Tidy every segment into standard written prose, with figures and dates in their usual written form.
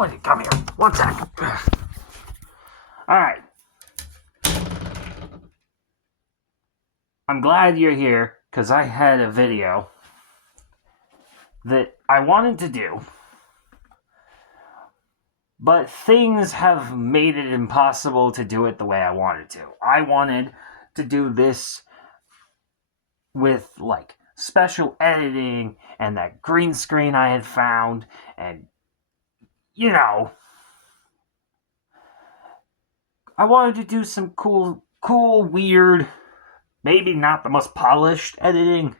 want you to come here. One sec. Alright. I'm glad you're here, because I had a video that I wanted to do, but things have made it impossible to do it the way I wanted to. I wanted to do this with, like, special editing and that green screen I had found, and, you know, I wanted to do some cool, weird, maybe not the most polished editing,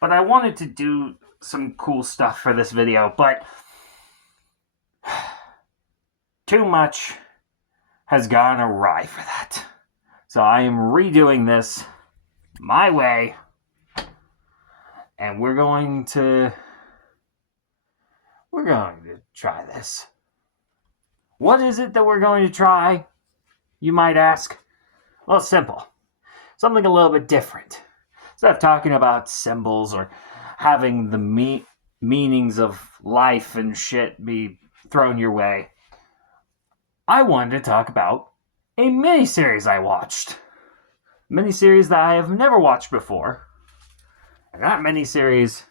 but I wanted to do some cool stuff for this video, but too much has gone awry for that. So I am redoing this my way, and we're going to try this. What is it that we're going to try, you might ask? Well, it's simple. Something a little bit different. Instead of talking about symbols or having the meanings of life and shit be thrown your way, I wanted to talk about a miniseries I watched. A miniseries that I have never watched before. And that miniseries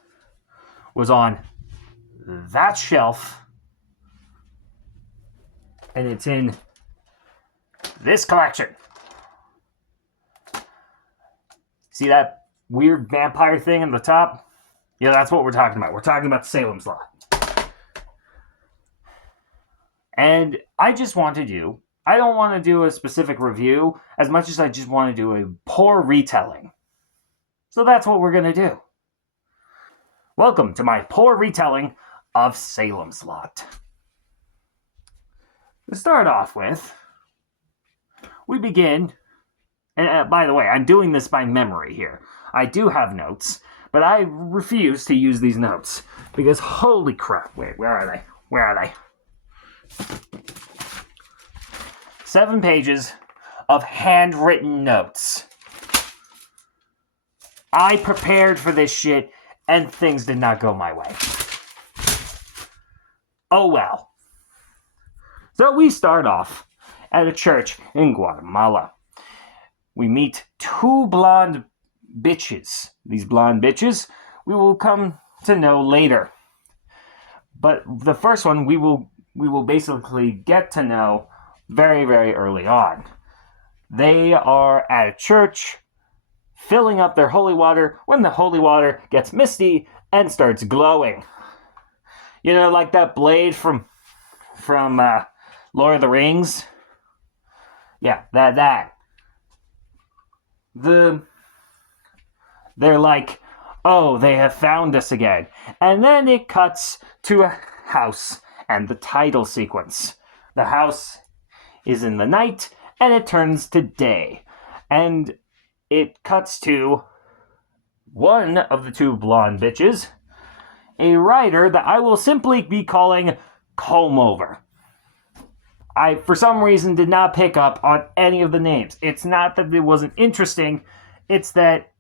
was on that shelf. And it's in this collection. See that weird vampire thing in the top? Yeah, that's what we're talking about. We're talking about Salem's Lot. And I don't want to do a specific review as much as I just want to do a poor retelling. So that's what we're going to do. Welcome to my poor retelling of Salem's Lot. To start off with, we begin, and by the way, I'm doing this by memory here. I do have notes, but I refuse to use these notes because holy crap, wait, where are they? 7 pages of handwritten notes. I prepared for this shit, and things did not go my way. Oh well. So we start off at a church in Guatemala. We meet 2 blonde bitches. These blonde bitches we will come to know later. But the first one we will basically get to know very, very early on. They are at a church filling up their holy water when the holy water gets misty and starts glowing. You know, like that blade from Lord of the Rings? Yeah, that. They're like, oh, they have found us again. And then it cuts to a house and the title sequence. The house is in the night and it turns to day. And it cuts to one of the 2 blonde bitches, a writer that I will simply be calling Comb Over. I, for some reason, did not pick up on any of the names. It's not that it wasn't interesting, it's that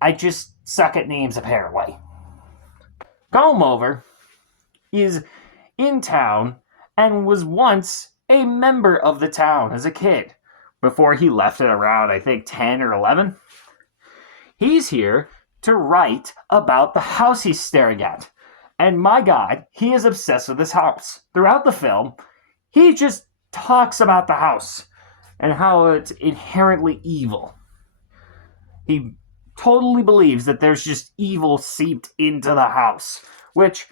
I just suck at names, apparently. Comb Over is in town and was once a member of the town as a kid, before he left it around, I think, 10 or 11. He's here to write about the house he's staring at. And my God, he is obsessed with this house. Throughout the film, he just talks about the house and how it's inherently evil. He totally believes that there's just evil seeped into the house, which,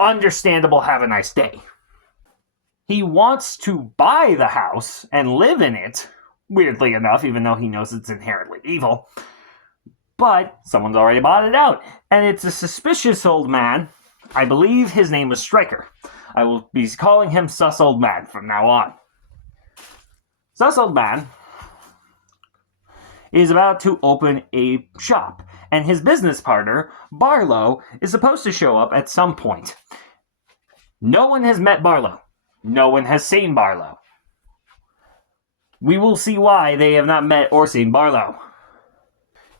understandable, have a nice day. He wants to buy the house and live in it, weirdly enough, even though he knows it's inherently evil. But someone's already bought it out, and it's a suspicious old man. I believe his name was Stryker. I will be calling him Sus Old Man from now on. Sus Old Man is about to open a shop, and his business partner, Barlow, is supposed to show up at some point. No one has met Barlow. No one has seen Barlow. We will see why they have not met or seen Barlow.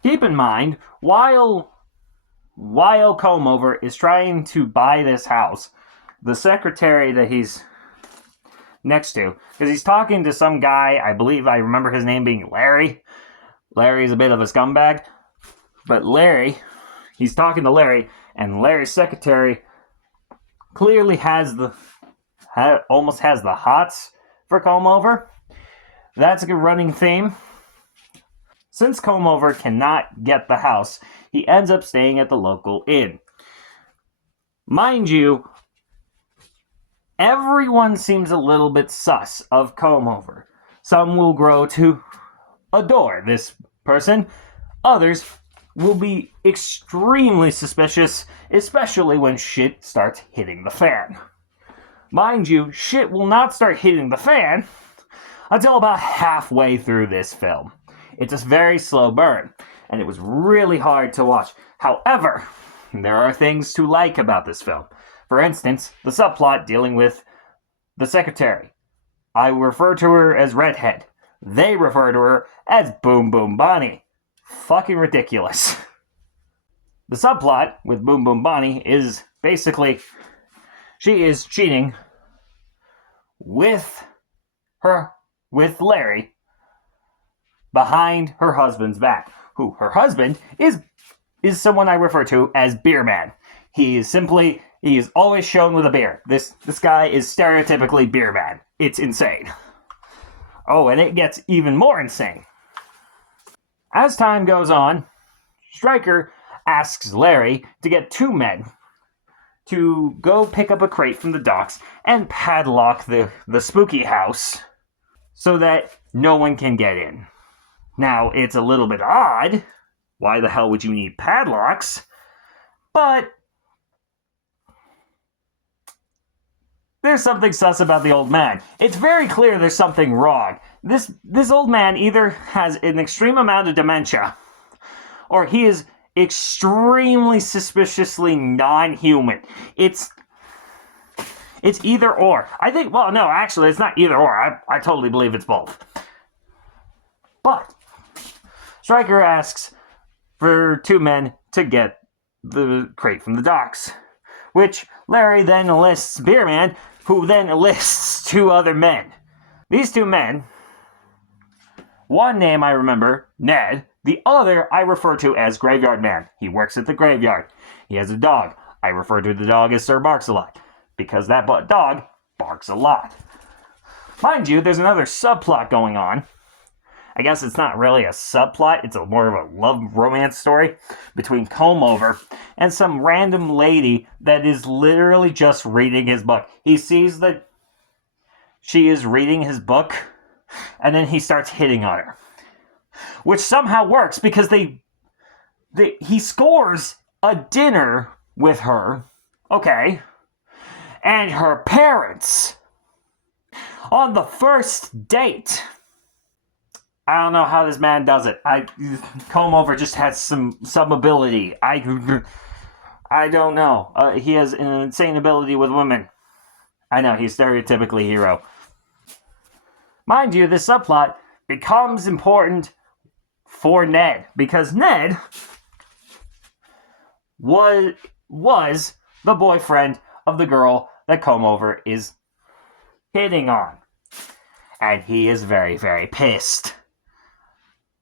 Keep in mind, while Comb Over is trying to buy this house, the secretary that he's next to, because he's talking to some guy, I believe I remember his name being Larry. Larry's a bit of a scumbag, but he's talking to Larry, and Larry's secretary clearly almost has the hots for Comb Over. That's a good running theme. Since Comb Over cannot get the house, he ends up staying at the local inn. Mind you, everyone seems a little bit sus of Comb Over. Some will grow to adore this person. Others will be extremely suspicious, especially when shit starts hitting the fan. Mind you, shit will not start hitting the fan until about halfway through this film. It's a very slow burn, and it was really hard to watch. However, there are things to like about this film. For instance, the subplot dealing with the secretary. I refer to her as Redhead. They refer to her as Boom Boom Bonnie. Fucking ridiculous. The subplot with Boom Boom Bonnie is basically she is cheating with Larry behind her husband's back. Who her husband is someone I refer to as Beer Man. He is always shown with a beer. This guy is stereotypically Beer Man. It's insane. Oh, and it gets even more insane. As time goes on, Stryker asks Larry to get 2 men to go pick up a crate from the docks and padlock the spooky house so that no one can get in. Now, it's a little bit odd. Why the hell would you need padlocks? But there's something sus about the old man. It's very clear there's something wrong. This old man either has an extreme amount of dementia, or he is extremely suspiciously non-human. It's either or. I think, well, no, actually, it's not either or. I totally believe it's both. But Stryker asks for 2 men to get the crate from the docks, which Larry then enlists Beerman, who then enlists 2 other men. These 2 men, one name I remember, Ned. The other I refer to as Graveyard Man. He works at the graveyard. He has a dog. I refer to the dog as Sir Barks-a-Lot, because that dog barks a lot. Mind you, there's another subplot going on. I guess it's not really a subplot. It's more of a love romance story between Comb Over and some random lady that is literally just reading his book. He sees that she is reading his book, and then he starts hitting on her. Which somehow works because he scores a dinner with her, okay, and her parents on the first date. I don't know how this man does it. Comb Over just has some ability. I don't know. He has an insane ability with women. I know, he's stereotypically hero. Mind you, this subplot becomes important for Ned, because Ned was the boyfriend of the girl that Comb Over is hitting on. And he is very, very pissed.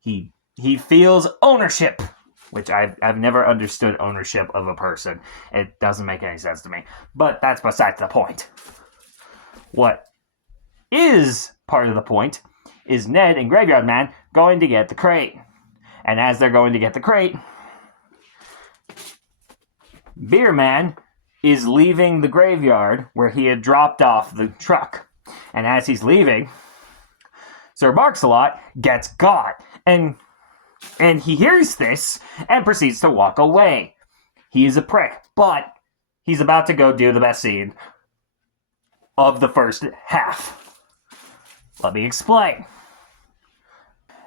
He feels ownership, which I've never understood ownership of a person. It doesn't make any sense to me. But that's besides the point. What is part of the point is Ned and Graveyard Man going to get the crate. And as they're going to get the crate, Beer Man is leaving the graveyard where he had dropped off the truck. And as he's leaving, Sir Barks-a-Lot gets got. And he hears this and proceeds to walk away. He is a prick, but he's about to go do the best scene of the first half. Let me explain.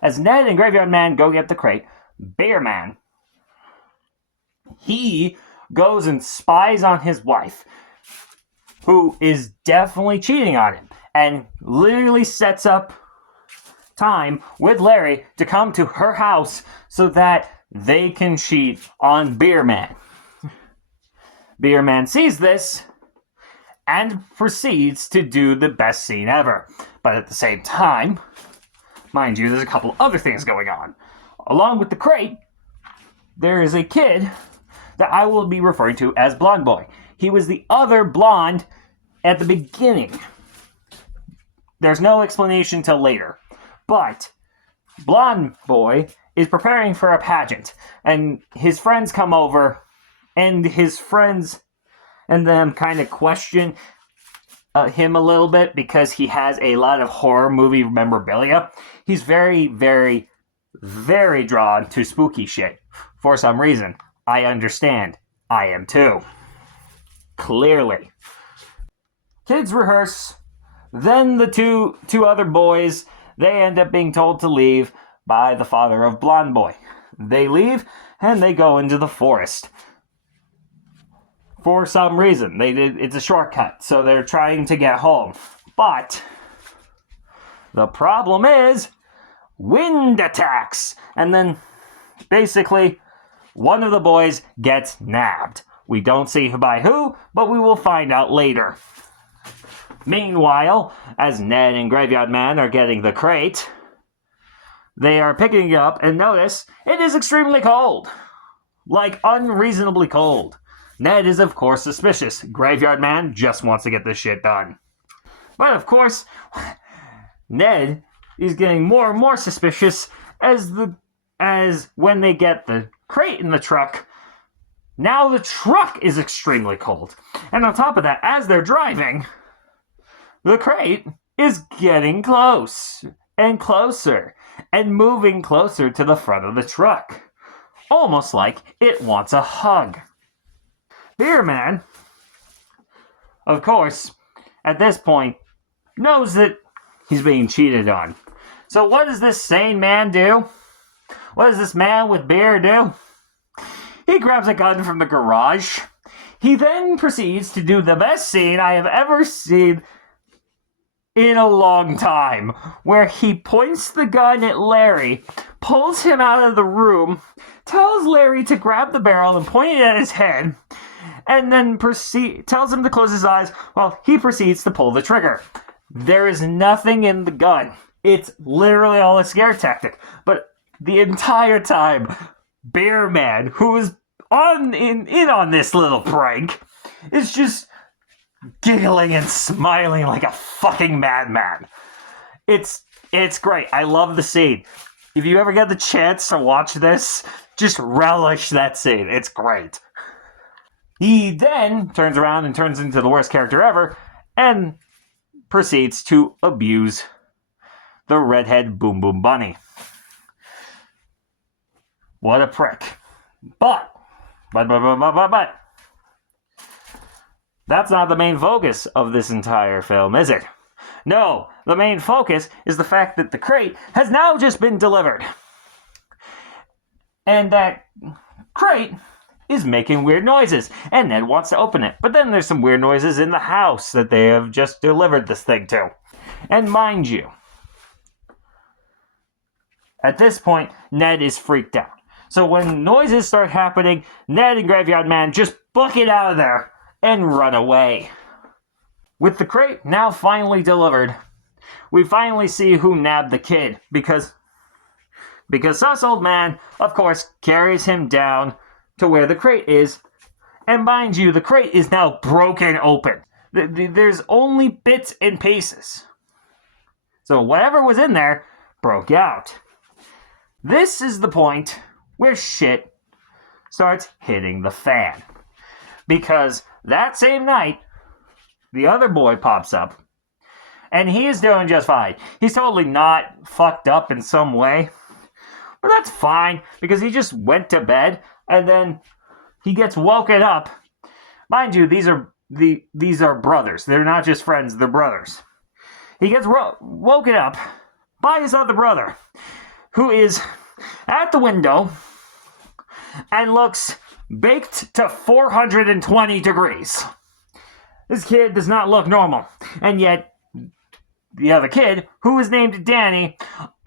As Ned and Graveyard Man go get the crate, Bear Man, he goes and spies on his wife, who is definitely cheating on him, and literally sets up time with Larry to come to her house so that they can cheat on Beer Man. Beer Man sees this and proceeds to do the best scene ever. But at the same time, mind you, there's a couple other things going on. Along with the crate, there is a kid that I will be referring to as Blonde Boy. He was the other blonde at the beginning. There's no explanation till later. But Blonde Boy is preparing for a pageant, and his friends come over, and his friends and them kind of question him a little bit because he has a lot of horror movie memorabilia. He's very, very, very drawn to spooky shit. For some reason. I understand. I am too. Clearly. Kids rehearse. Then the two other boys, they end up being told to leave by the father of Blonde Boy. They leave and they go into the forest. For some reason, it's a shortcut, so they're trying to get home. But the problem is wind attacks, and then basically one of the boys gets nabbed. We don't see by who, but we will find out later. Meanwhile, as Ned and Graveyard Man are getting the crate, they are picking it up and notice it is extremely cold. Like, unreasonably cold. Ned is, of course, suspicious. Graveyard Man just wants to get this shit done. But, of course, Ned is getting more and more suspicious as when they get the crate in the truck. Now the truck is extremely cold. And on top of that, as they're driving, the crate is getting close and closer and moving closer to the front of the truck. Almost like it wants a hug. Beer Man, of course, at this point, knows that he's being cheated on. So what does this sane man do? What does this man with beer do? He grabs a gun from the garage. He then proceeds to do the best scene I have ever seen in a long time, where he points the gun at Larry, pulls him out of the room, tells Larry to grab the barrel and point it at his head, and then tells him to close his eyes while he proceeds to pull the trigger. There is nothing in the gun. It's literally all a scare tactic. But the entire time, Bear Man, who is in on this little prank, is just giggling and smiling like a fucking madman. It's great. I love the scene. If you ever get the chance to watch this, just relish that scene. It's great. He then turns around and turns into the worst character ever and proceeds to abuse the redhead Boom Boom Bunny. What a prick. But that's not the main focus of this entire film, is it? No, the main focus is the fact that the crate has now just been delivered. And that crate is making weird noises, and Ned wants to open it. But then there's some weird noises in the house that they have just delivered this thing to. And mind you, at this point, Ned is freaked out. So when noises start happening, Ned and Graveyard Man just book it out of there and run away. With the crate now finally delivered, we finally see who nabbed the kid, because Sus Old Man, of course, carries him down to where the crate is, and mind you, the crate is now broken open. There's only bits and pieces. So whatever was in there broke out. This is the point where shit starts hitting the fan. Because that same night, the other boy pops up, and he is doing just fine. He's totally not fucked up in some way. But that's fine, because he just went to bed, and then he gets woken up. Mind you, these are brothers. They're not just friends, they're brothers. He gets woken up by his other brother, who is at the window and looks baked to 420 degrees. This kid does not look normal. And yet, the other kid, who is named Danny,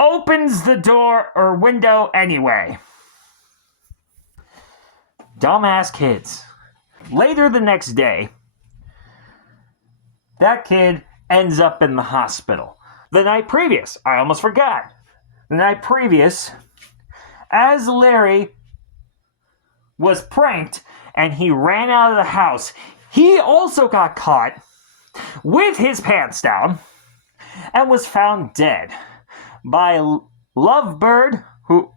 opens the door or window anyway. Dumbass kids. Later the next day, that kid ends up in the hospital. The night previous, I almost forgot. The night previous, as Larry was pranked and he ran out of the house, he also got caught with his pants down and was found dead by Lovebird, who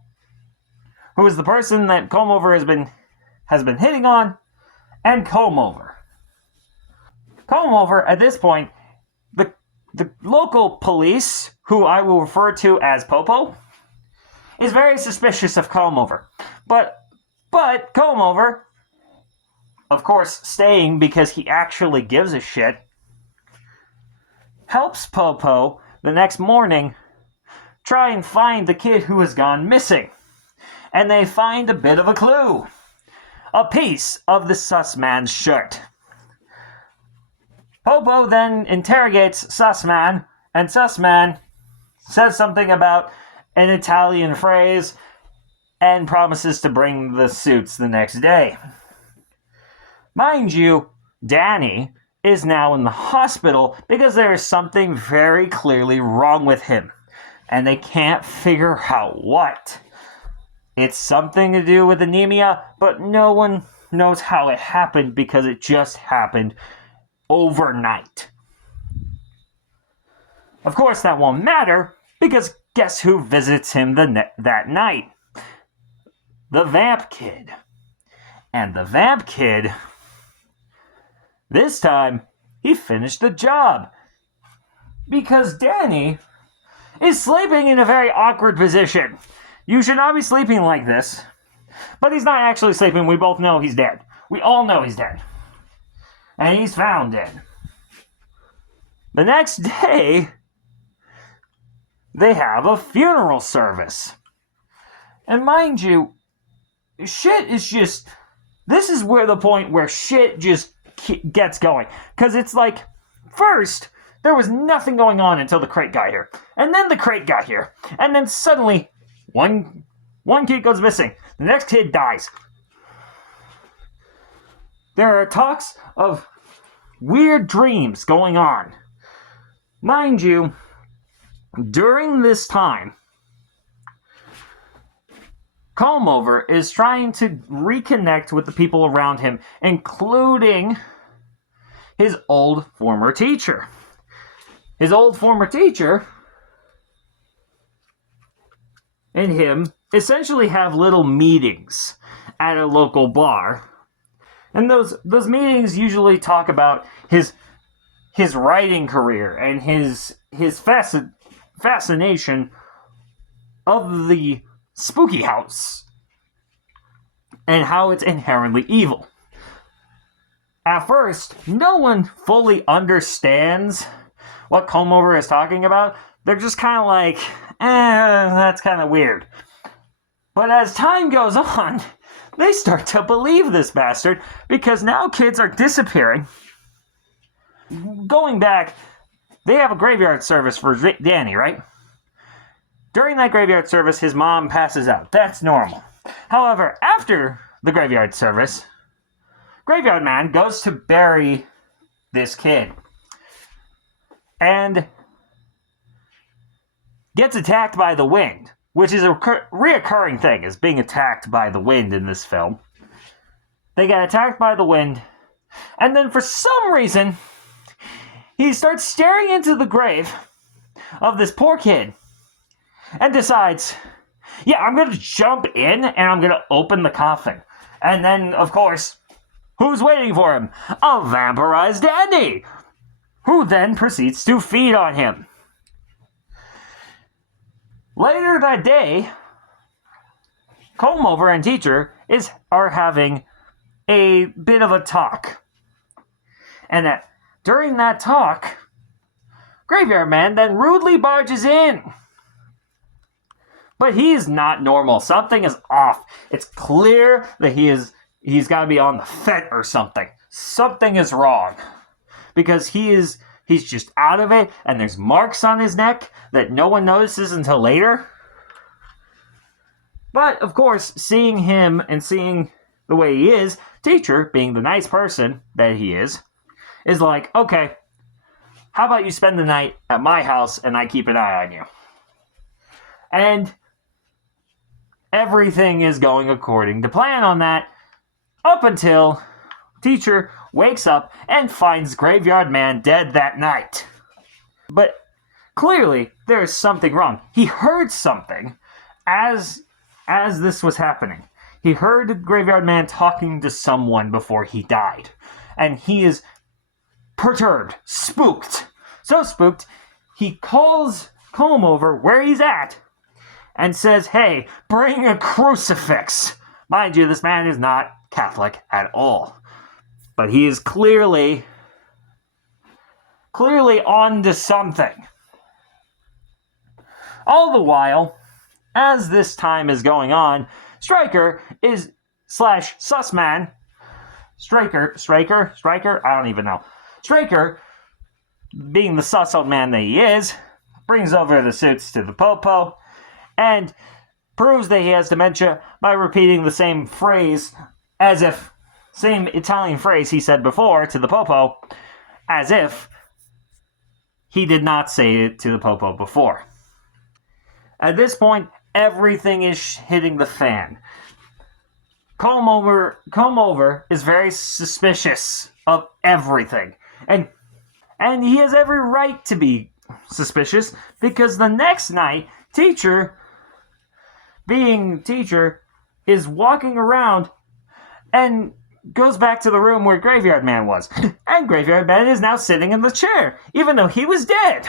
is the person that Combeover has been hitting on, and Combeover. Combeover, at this point, the local police, who I will refer to as Popo, is very suspicious of Combeover. But Combeover, of course, staying because he actually gives a shit, helps Popo the next morning try and find the kid who has gone missing. And they find a bit of a clue. A piece of the sus man's shirt. Popo then interrogates Sussman, and Sussman says something about an Italian phrase and promises to bring the suits the next day. Mind you, Danny is now in the hospital because there is something very clearly wrong with him, and they can't figure out what. It's something to do with anemia, but no one knows how it happened because it just happened overnight. Of course, that won't matter, because guess who visits him that night? The Vamp Kid. And the Vamp Kid, this time, he finished the job. Because Danny is sleeping in a very awkward position. You should not be sleeping like this. But he's not actually sleeping. We both know he's dead. We all know he's dead. And he's found dead. The next day, they have a funeral service. And mind you, shit is just... This is where the point where shit just gets going. Because it's like, first, there was nothing going on until the crate got here. And then the crate got here. And then suddenly, one kid goes missing. The next kid dies. There are talks of weird dreams going on. Mind you, during this time, Combeover is trying to reconnect with the people around him, including his old former teacher. His old former teacher and him essentially have little meetings at a local bar. And those meetings usually talk about his writing career and his fascination of the spooky house and how it's inherently evil. At first, no one fully understands what Combeover is talking about. They're just kind of like, that's kind of weird. But as time goes on, they start to believe this bastard because now kids are disappearing. Going back, they have a graveyard service for Danny, right? During that graveyard service, his mom passes out. That's normal. However, after the graveyard service, Graveyard Man goes to bury this kid and gets attacked by the wind, which is a reoccurring thing, is being attacked by the wind in this film. They get attacked by the wind, and then for some reason, he starts staring into the grave of this poor kid and decides, yeah, I'm going to jump in and I'm going to open the coffin. And then, of course, who's waiting for him? A vampirized Danny, who then proceeds to feed on him. Later that day, Combeover and teacher are having a bit of a talk. And during that talk, Graveyard Man then rudely barges in. But he is not normal. Something is off. It's clear that he's got to be on the fet or something. Something is wrong. Because he's just out of it, and there's marks on his neck that no one notices until later. But, of course, seeing him and seeing the way he is, teacher, being the nice person that he is like, okay, how about you spend the night at my house and I keep an eye on you? And everything is going according to plan on that, up until teacher wakes up and finds Graveyard Man dead that night. But clearly, there is something wrong. He heard something as this was happening. He heard Graveyard Man talking to someone before he died. And he is perturbed, spooked. So spooked, he calls Comb over where he's at and says, hey, bring a crucifix. Mind you, this man is not Catholic at all. But he is clearly on to something. All the while, as this time is going on, Stryker is slash Sussman. Stryker, I don't even know. Stryker, being the sus old man that he is, brings over the suits to the Popo and proves that he has dementia by repeating the same phrase same Italian phrase he said before to the Popo, as if he did not say it to the Popo before. At this point, everything is hitting the fan. Comb over is very suspicious of everything. And he has every right to be suspicious, because the next night, teacher, being teacher, is walking around and goes back to the room where Graveyard Man was. And Graveyard Man is now sitting in the chair, even though he was dead.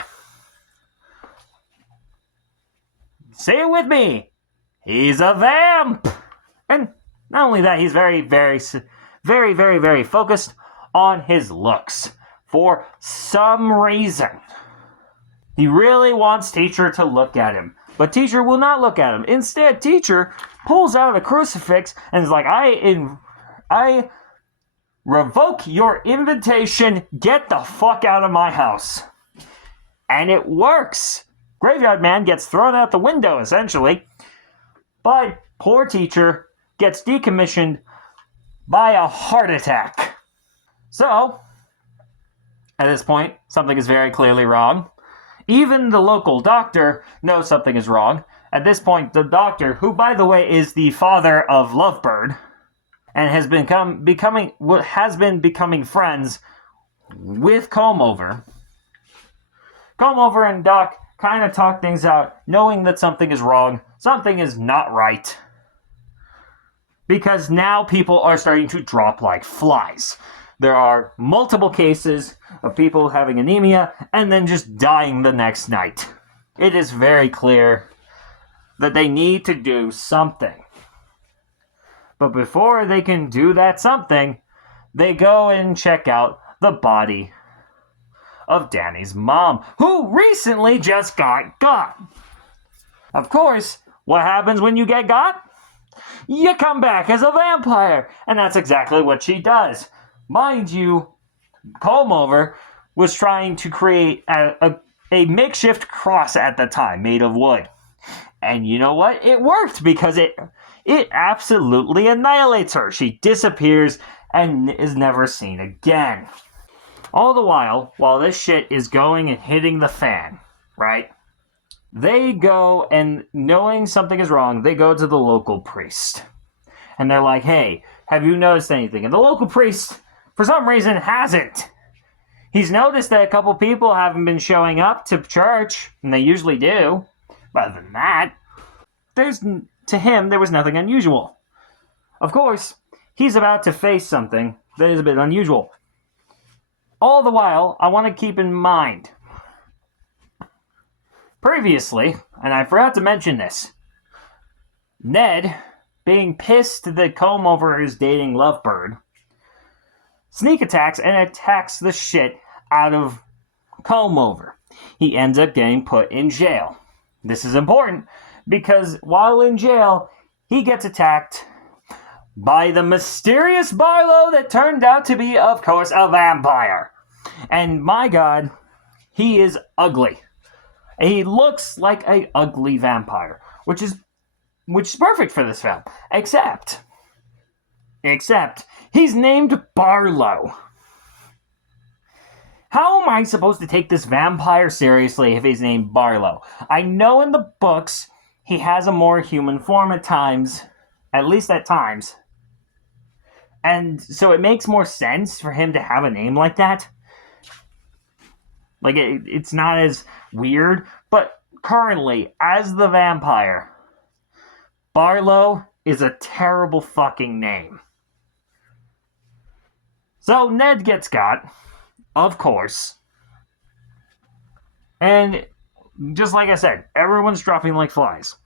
Say it with me. He's a vamp. And not only that, he's very, very, very, very, very focused on his looks. For some reason. He really wants teacher to look at him. But teacher will not look at him. Instead, teacher pulls out a crucifix and is like, I revoke your invitation. Get the fuck out of my house. And it works. Graveyard Man gets thrown out the window, essentially. But poor teacher gets decommissioned by a heart attack. So, at this point, something is very clearly wrong. Even the local doctor knows something is wrong. At this point, the doctor, who by the way is the father of Lovebird, and has been becoming friends with Comb Over. Comb Over and Doc kind of talk things out, knowing that something is wrong, something is not right. Because now people are starting to drop like flies. There are multiple cases of people having anemia and then just dying the next night. It is very clear that they need to do something. But before they can do that something, they go and check out the body of Danny's mom, who recently just got. Of course, what happens when you get got? You come back as a vampire, and that's exactly what she does. Mind you, Comb Over was trying to create a makeshift cross at the time made of wood. And you know what? It worked, because it absolutely annihilates her. She disappears and is never seen again. All the while this shit is going and hitting the fan, right? They go, and knowing something is wrong, they go to the local priest. And they're like, hey, have you noticed anything? And the local priest, for some reason, hasn't. He's noticed that a couple people haven't been showing up to church, and they usually do. But other than that, to him, there was nothing unusual. Of course, he's about to face something that is a bit unusual. All the while, I want to keep in mind, previously, and I forgot to mention this, Ned, being pissed that Comb Over is dating Lovebird, sneak attacks and attacks the shit out of Comb Over. He ends up getting put in jail. This is important because while in jail, he gets attacked by the mysterious Barlow that turned out to be, of course, a vampire. And my god, he is ugly. He looks like an ugly vampire, which is perfect for this film. Except he's named Barlow. How am I supposed to take this vampire seriously if he's named Barlow? I know in the books he has a more human form at times, at least at times. And so it makes more sense for him to have a name like that. Like, it's not as weird, but currently, as the vampire, Barlow is a terrible fucking name. So Ned gets got, of course. And just like I said, everyone's dropping like flies.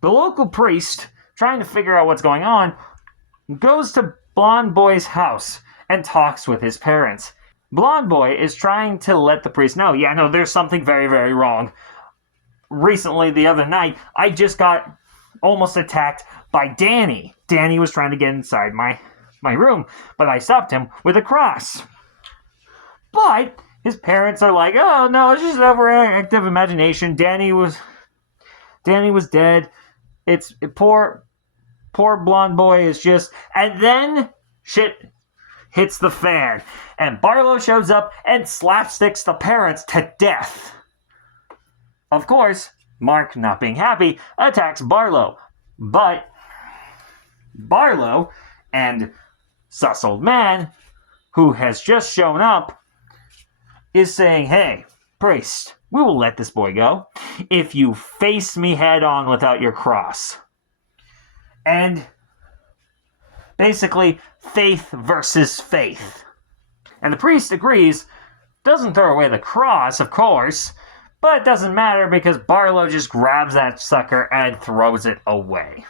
The local priest, trying to figure out what's going on, goes to Blonde Boy's house and talks with his parents. Blonde Boy is trying to let the priest know, yeah, no, there's something very, very wrong. Recently, the other night, I just got almost attacked by Danny. Danny was trying to get inside my room, but I stopped him with a cross. But his parents are like, oh no, it's just overactive imagination. Danny was dead. It's poor Blonde Boy is just, and then shit hits the fan, and Barlow shows up and slapsticks the parents to death. Of course, Mark, not being happy, attacks Barlow, but Barlow and sus old man, who has just shown up, is saying, hey, priest, we will let this boy go if you face me head on without your cross. And basically, faith versus faith. And the priest agrees, doesn't throw away the cross, of course, but it doesn't matter because Barlow just grabs that sucker and throws it away.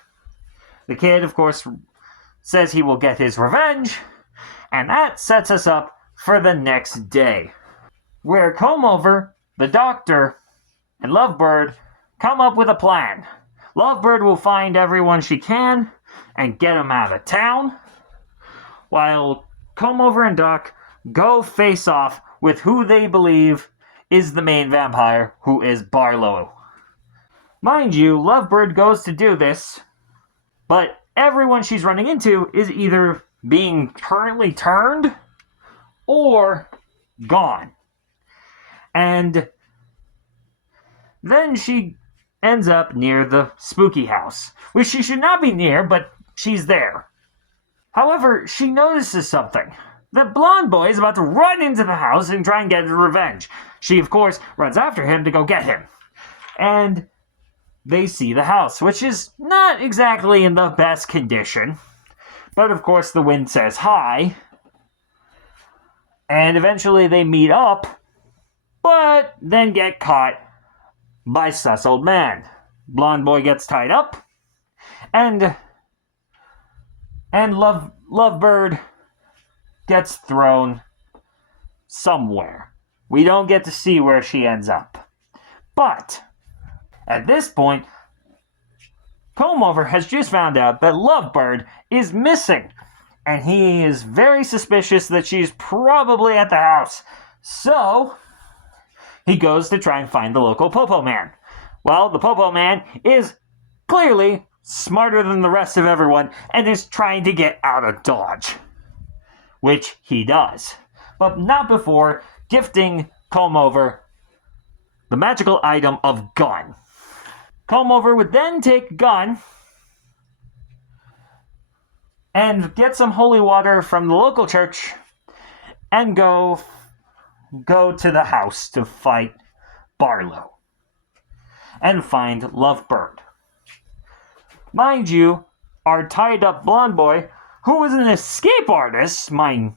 The kid, of course, says he will get his revenge, and that sets us up for the next day, where Combeover, the doctor, and Lovebird come up with a plan. Lovebird will find everyone she can and get them out of town, while Combeover and Doc go face off with who they believe is the main vampire, who is Barlow. Mind you, Lovebird goes to do this, but everyone she's running into is either being currently turned or gone. And then she ends up near the spooky house, which she should not be near, but she's there. However, she notices something. The Blonde Boy is about to run into the house and try and get his revenge. She, of course, runs after him to go get him. And they see the house, which is not exactly in the best condition. But, of course, the wind says hi. And eventually they meet up, but then get caught by sus old man. Blonde Boy gets tied up, and Lovebird gets thrown somewhere. We don't get to see where she ends up. But at this point, Combeover has just found out that Lovebird is missing, and he is very suspicious that she's probably at the house. So he goes to try and find the local Popo Man. Well, the Popo Man is clearly smarter than the rest of everyone and is trying to get out of Dodge. Which he does. But not before gifting Combeover the magical item of gun. Combeover would then take gun and get some holy water from the local church and go to the house to fight Barlow and find Lovebird. Mind you, our tied up Blonde Boy, who was an escape artist, and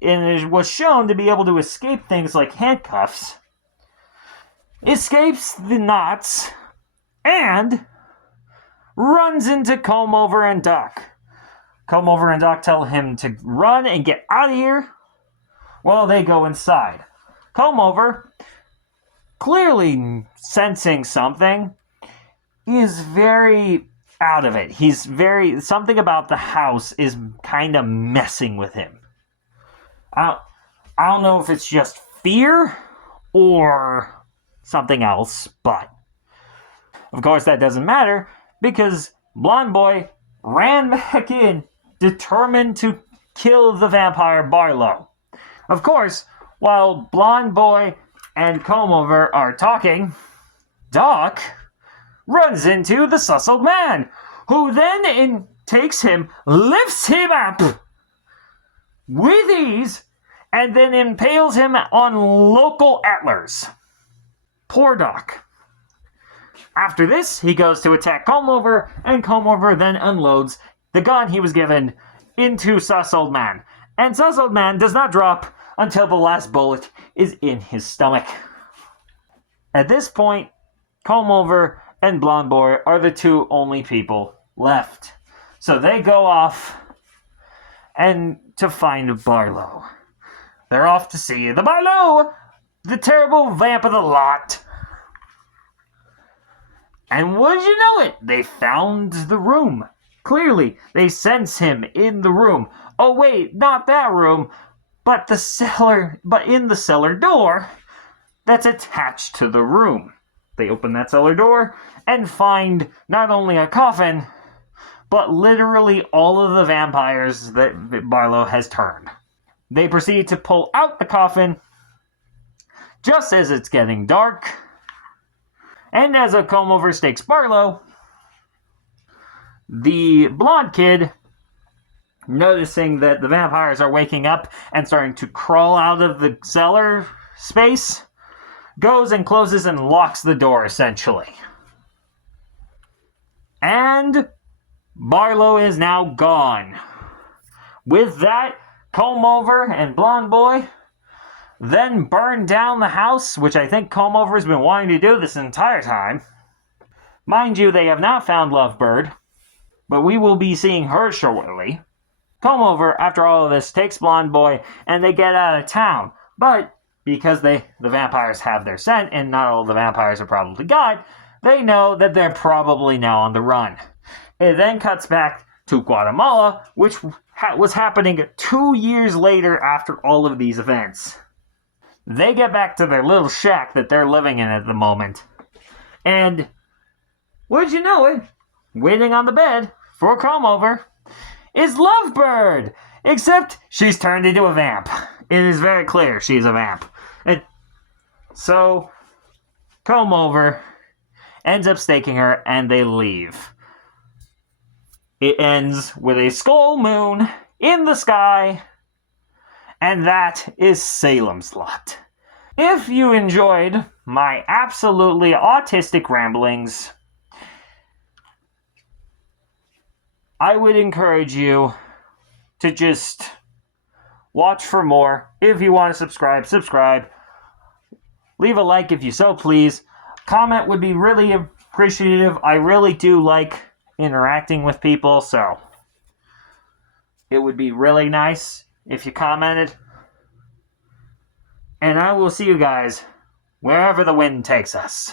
it was shown to be able to escape things like handcuffs, escapes the knots and runs into Combeover and Doc. Combeover and Doc tell him to run and get out of here while they go inside. Combeover, clearly sensing something, is very out of it. Something about the house is kind of messing with him. I don't know if it's just fear or something else, but of course that doesn't matter because Blonde Boy ran back in, determined to kill the vampire Barlow. Of course, While Blonde Boy and Comb Over are talking, Doc runs into the sus old man, who then takes him, lifts him up with ease, and then impales him on local antlers. Poor Doc. After this, he goes to attack Comb Over, and Comb Over then unloads the gun he was given into Sus Old Man. And Sus Old Man does not drop until the last bullet is in his stomach. At this point, Comb Over and Blonde Boy are the two only people left. So they go off and to find Barlow. They're off to see the Barlow, the terrible vamp of the lot. And would you know it, they found the room. Clearly, they sense him in the room. Oh wait, not that room, but in the cellar door that's attached to the room. They open that cellar door and find not only a coffin, but literally all of the vampires that Barlow has turned. They proceed to pull out the coffin just as it's getting dark. And as a Comb Over stakes Barlow, the blonde kid, noticing that the vampires are waking up and starting to crawl out of the cellar space, goes and closes and locks the door, essentially. And Barlow is now gone. With that, Comb Over and Blonde Boy then burn down the house, which I think Comb Over has been wanting to do this entire time. Mind you, they have not found Lovebird, but we will be seeing her shortly. Comb Over, after all of this, takes Blonde Boy, and they get out of town. But because the vampires have their scent, and not all the vampires are probably God, they know that they're probably now on the run. It then cuts back to Guatemala, which was happening 2 years later after all of these events. They get back to their little shack that they're living in at the moment. And, would you know it, waiting on the bed for Comb Over is Lovebird! Except she's turned into a vamp. It is very clear she's a vamp. And so, Comb Over ends up staking her and they leave. It ends with a skull moon in the sky, and that is Salem's Lot. If you enjoyed my absolutely autistic ramblings, I would encourage you to just watch for more. If you want to subscribe. Leave a like if you so please. Comment would be really appreciative. I really do like interacting with people, so it would be really nice if you commented. And I will see you guys wherever the wind takes us.